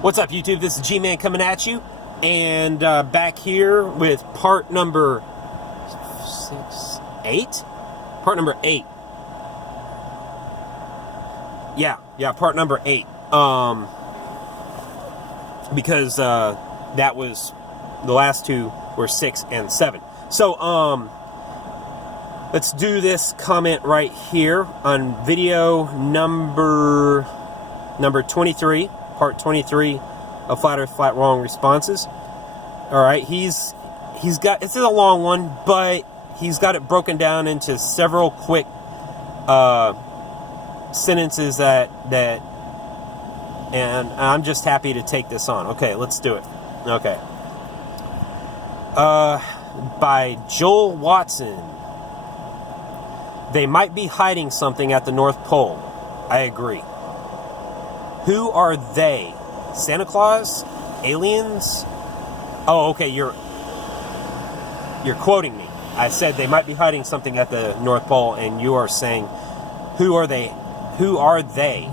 What's up, YouTube? This is G-Man coming at you, and back here with part number 8? Part number 8. Yeah, part number 8. Because that was, the last two were 6 and 7. So, let's do this comment right here on video number 23. Part 23 of Flat Earth, Flat Wrong Responses. Alright, he's got, it's a long one, but he's got it broken down into several quick sentences and I'm just happy to take this on. Okay, let's do it. Okay. By Joel Watson. They might be hiding something at the North Pole. I agree. Who are they? Santa Claus? Aliens? Oh, okay, you're quoting me. I said they might be hiding something at the North Pole, and you are saying, who are they? Who are they?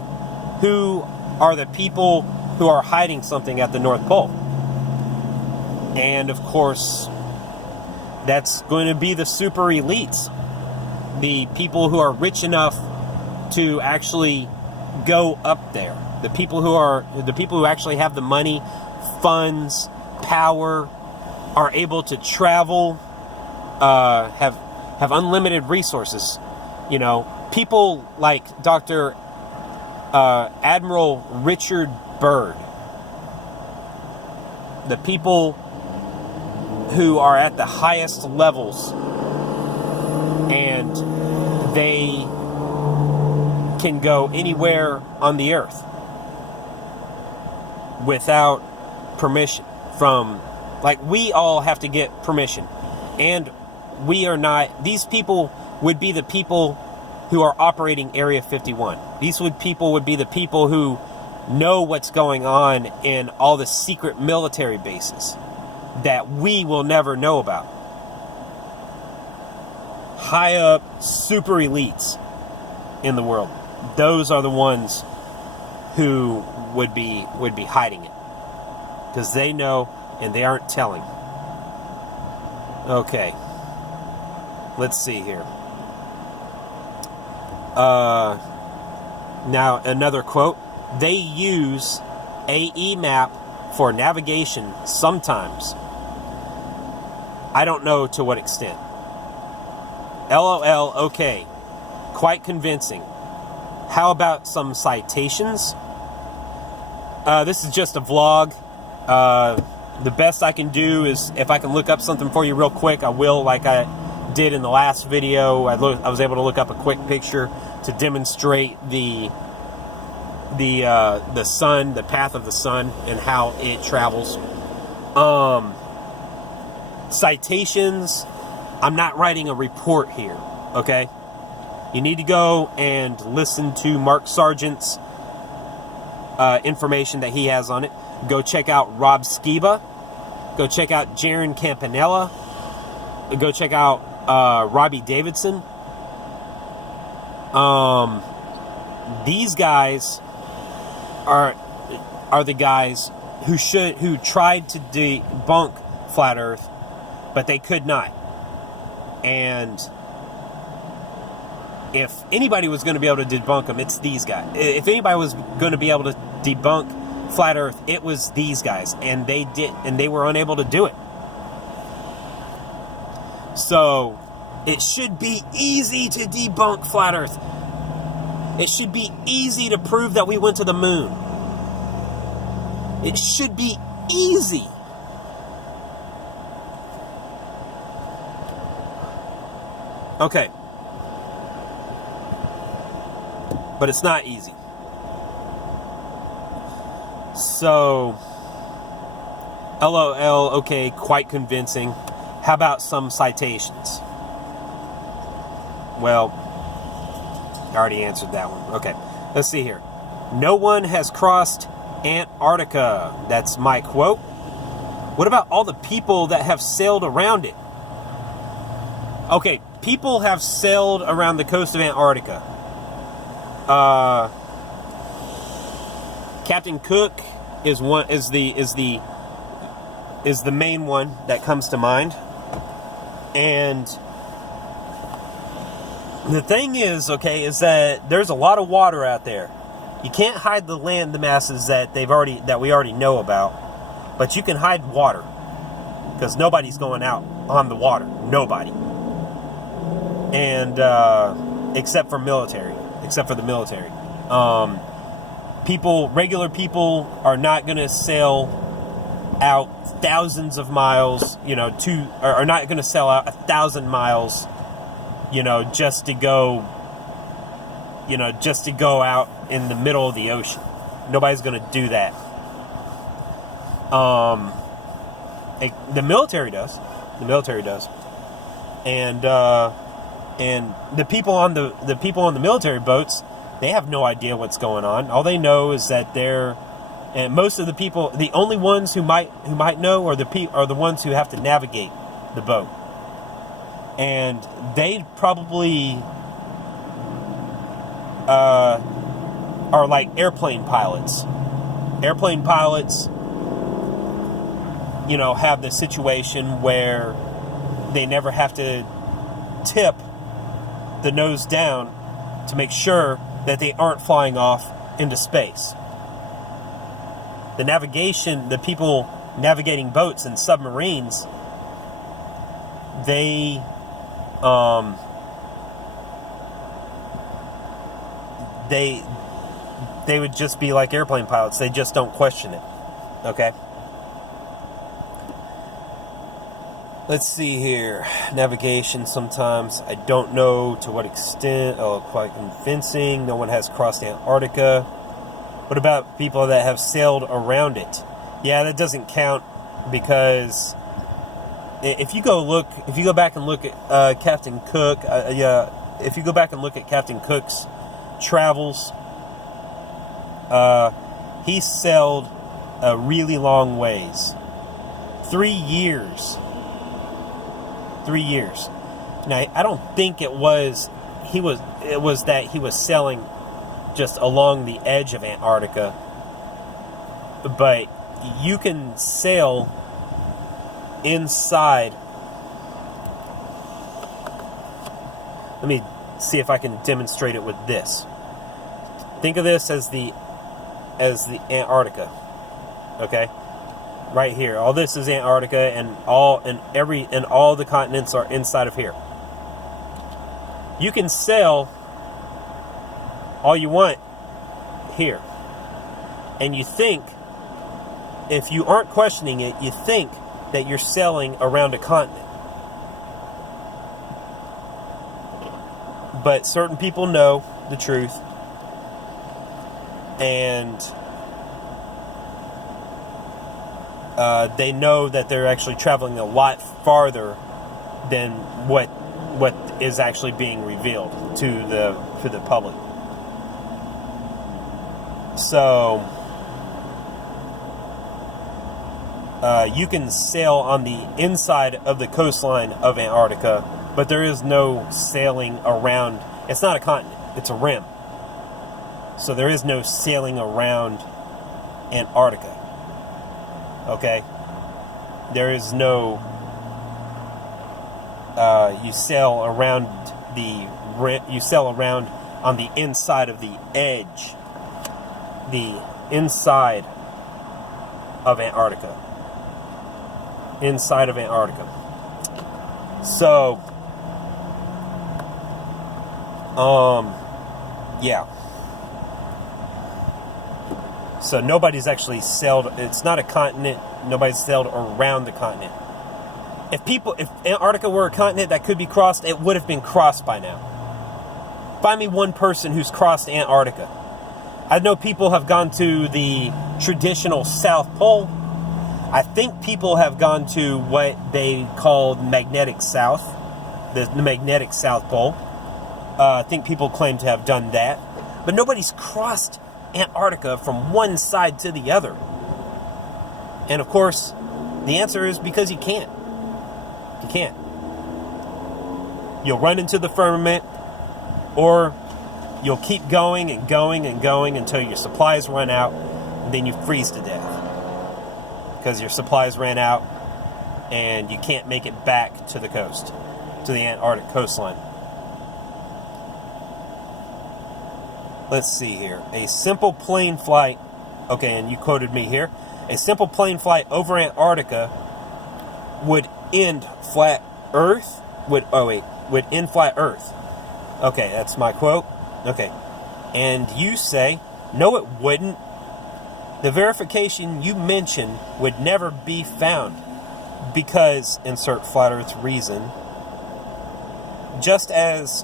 Who are the people who are hiding something at the North Pole? And, of course, that's going to be the super elites. The people who are rich enough to actually go up there. The people who actually have the money, funds, power, are able to travel, have unlimited resources. You know, people like Dr. Admiral Richard Byrd. The people who are at the highest levels, and they can go anywhere on the earth without permission from, like, we all have to get permission, and we are not, these people would be the people who are operating Area 51. These people would be the people who know what's going on in all the secret military bases that we will never know about. High up super elites in the world. Those are the ones who would be hiding it, because they know and they aren't telling. Okay, let's see here. Now another quote. They use AE map for navigation sometimes. I don't know to what extent. LOL, okay. Quite convincing. How about some citations? This is just a vlog. The best I can do is, if I can look up something for you real quick, I will, like I did in the last video. I was able to look up a quick picture to demonstrate the sun, the path of the sun, and how it travels. Citations, I'm not writing a report here, okay? You need to go and listen to Mark Sargent's information that he has on it. Go check out Rob Skiba. Go check out Jaron Campanella. Go check out Robbie Davidson. These guys are the guys who tried to debunk Flat Earth, but they could not. And if anybody was going to be able to debunk them, it's these guys. If anybody was going to be able to debunk Flat Earth, it was these guys, and they did, and they were unable to do it. So it should be easy to debunk Flat Earth. It should be easy to prove that we went to the moon. It should be easy. Okay. But it's not easy. So, LOL, okay, quite convincing. How about some citations? Well, I already answered that one. Okay, let's see here. No one has crossed Antarctica. That's my quote. What about all the people that have sailed around it? Okay, people have sailed around the coast of Antarctica. Captain Cook, is the main one that comes to mind. And the thing is, is that there's a lot of water out there. You can't hide the land masses that we already know about, but you can hide water, because nobody's going out on the water. Nobody. And except for the military. Regular people are not going to sail out thousands of miles, are not going to sail out 1,000 miles, just to go out in the middle of the ocean. Nobody's going to do that. The military does. And the people on the military boats, they have no idea what's going on. All they know is that and most of the people, the only ones who might know are the ones who have to navigate the boat. And they probably are like airplane pilots. Airplane pilots, have the situation where they never have to tip the nose down to make sure that they aren't flying off into space. The people navigating boats and submarines, they would just be like airplane pilots. They just don't question it. Okay? Let's see here. Navigation sometimes. I don't know to what extent. Oh, quite convincing. No one has crossed Antarctica. What about people that have sailed around it? Yeah, that doesn't count, because if you go back and look at Captain Cook, if you go back and look at Captain Cook's travels, he sailed a really long ways. 3 years. 3 years. Now, I don't think it was that he was sailing just along the edge of Antarctica, but you can sail inside. Let me see if I can demonstrate it with this. Think of this as the Antarctica. Okay? Right here. All this is Antarctica, and all the continents are inside of here. You can sail all you want here. And you think, if you aren't questioning it, you think that you're sailing around a continent. But certain people know the truth, and they know that they're actually traveling a lot farther than what is actually being revealed to the public. So you can sail on the inside of the coastline of Antarctica, but there is no sailing around. It's not a continent, it's a rim. So there is no sailing around Antarctica. Okay? There is no you sail around on the inside of the edge, the inside of Antarctica. Inside of Antarctica. So, yeah. So nobody's actually sailed. It's not a continent. Nobody's sailed around the continent. If Antarctica were a continent that could be crossed, it would have been crossed by now. Find me one person who's crossed Antarctica. I know people have gone to the traditional South Pole. I think people have gone to what they called magnetic south, the magnetic South Pole. I think people claim to have done that. But nobody's crossed Antarctica from one side to the other. And of course, the answer is because you can't. You can't. You'll run into the firmament, or you'll keep going and going and going until your supplies run out, and then you freeze to death. because your supplies ran out and you can't make it back to the coast, to the Antarctic coastline. Let's see here. A simple plane flight, okay, and you quoted me here. A simple plane flight over Antarctica would end flat Earth. Would end flat Earth. Okay, that's my quote. Okay. And you say, no, it wouldn't. The verification you mentioned would never be found because, insert flat Earth reason, just as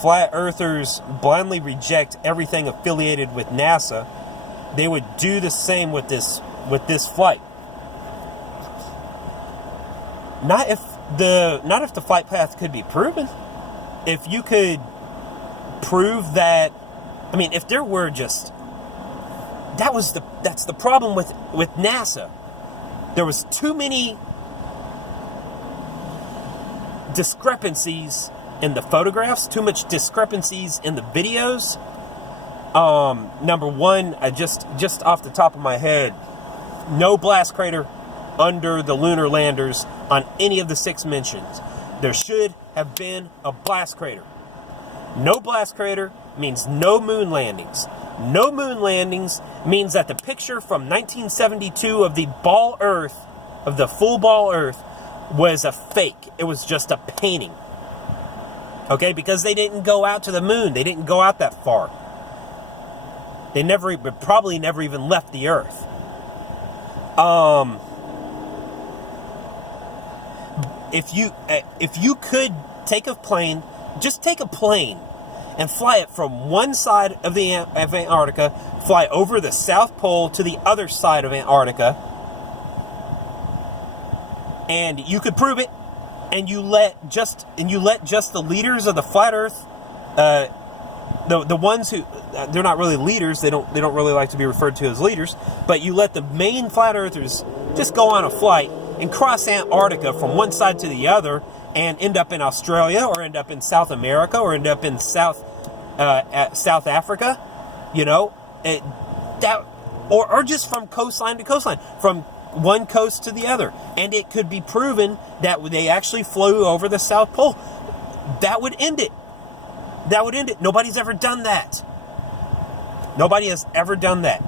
flat earthers blindly reject everything affiliated with NASA, they would do the same with this flight. Not if the flight path could be proven. If you could prove that, I mean, if there were just, that's the problem with NASA. There was too many discrepancies in the photographs, too much discrepancies in the videos. Number one, I just off the top of my head, no blast crater under the lunar landers on any of the 6 mentions. There should have been a blast crater. No blast crater means no moon landings. No moon landings means that the picture from 1972 of the ball Earth, of the full ball Earth, was a fake. It was just a painting. Okay, because they didn't go out to the moon. They didn't go out that far. They probably never even left the Earth. If you could take a plane, just take a plane and fly it from one side of Antarctica, fly over the South Pole to the other side of Antarctica, and you could prove it, and you let just the leaders of the flat Earth, the ones who they're not really leaders, they don't really like to be referred to as leaders, but you let the main flat earthers just go on a flight and cross Antarctica from one side to the other and end up in Australia or end up in South America or end up in South Africa, you know, or just from coastline to coastline, from one coast to the other, and it could be proven that they actually flew over the South Pole. That would end it. That would end it. Nobody's ever done that. Nobody has ever done that.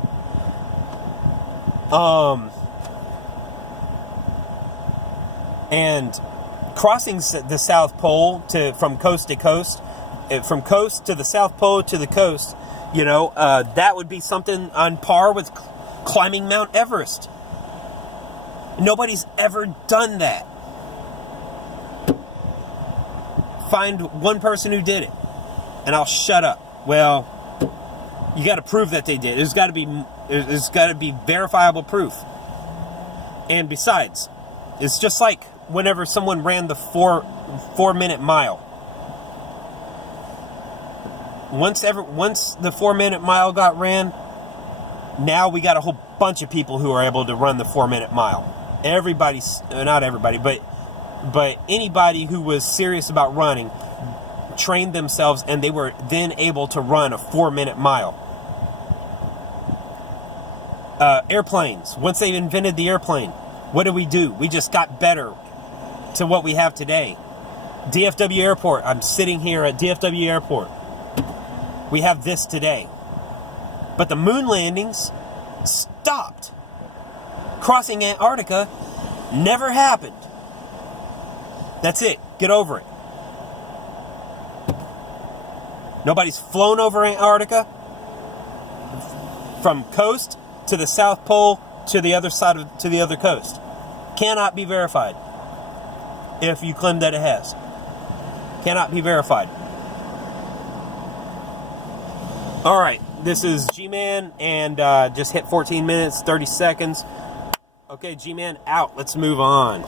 And crossing the South Pole from coast to coast, from coast to the South Pole to the coast, you know, that would be something on par with climbing Mount Everest. Nobody's ever done that. Find one person who did it, and I'll shut up. Well, you got to prove that they did. There's got to be verifiable proof. And besides, it's just like whenever someone ran the 4-minute mile. Once the 4-minute mile got ran, now we got a whole bunch of people who are able to run the 4-minute mile. Not everybody, but anybody who was serious about running trained themselves, and they were then able to run a 4-minute mile. Airplanes. Once they invented the airplane, what did we do? We just got better to what we have today. DFW Airport. I'm sitting here at DFW Airport. We have this today. But the moon landings stopped. Crossing Antarctica never happened. That's it. Get over it. Nobody's flown over Antarctica from coast to the South Pole to the other side to the other coast. Cannot be verified. If you claim that it has. Cannot be verified. Alright, this is G-Man, and just hit 14 minutes, 30 seconds. Okay, G-Man out. Let's move on.